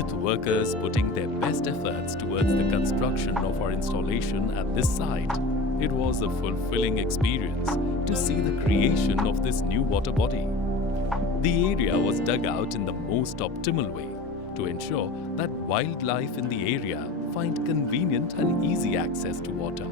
With workers putting their best efforts towards the construction of our installation at this site, it was a fulfilling experience to see the creation of this new water body. The area was dug out in the most optimal way to ensure that wildlife in the area find convenient and easy access to water.